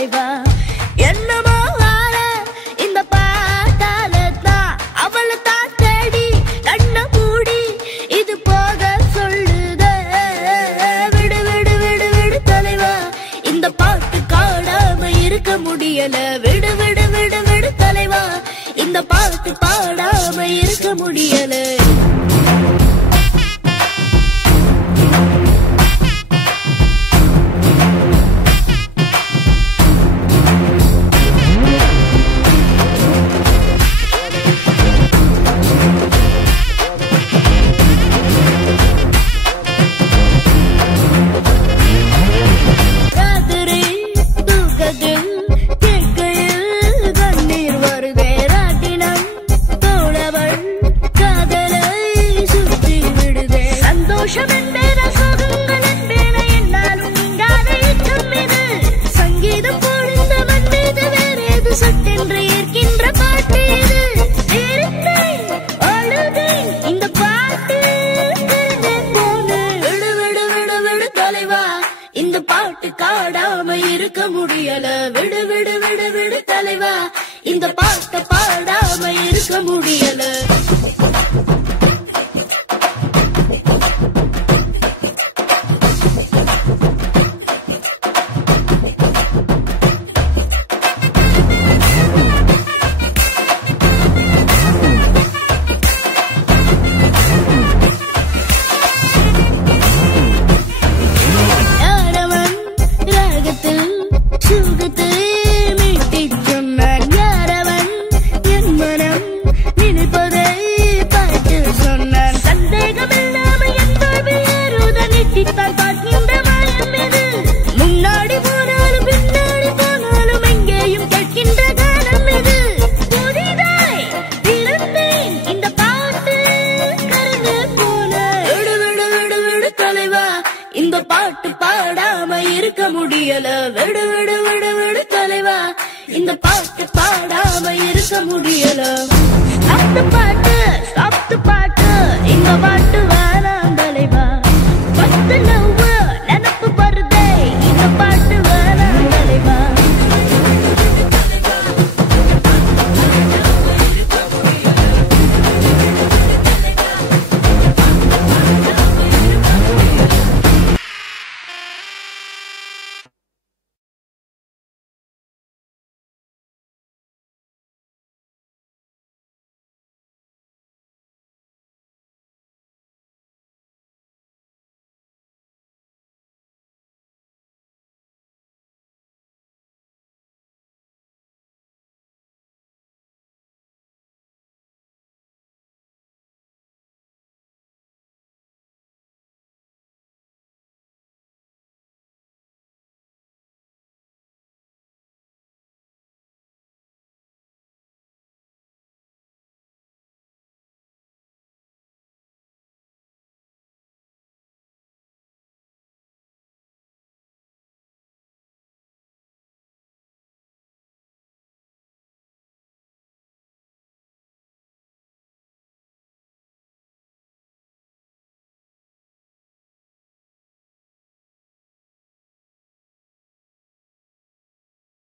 தலைவா என்னமோ இந்த பாட்டாலத்தான் அவளை தான் தேடி கண்ண மூடி இது போக சொல்லுத விடு விடு விடு விடு தலைவா இந்த பாட்டு காடாம இருக்க முடியல விடு விடு விடு விடு தலைவா இந்த பாட்டு பாடாம இருக்க முடியல இந்த பாட்டு காடாம இருக்க முடியல விடு விடு விடு விடு தலைவா இந்த பாட்டு பாடாம இருக்க முடியல இந்த பாட்டு பாடாம இருக்க முடியல விடு விடு விடு விடு தலைவா இந்த பாட்டு பாடாம இருக்க முடியல ஸ்டாப் தி பாட்டு இந்த பாட்டு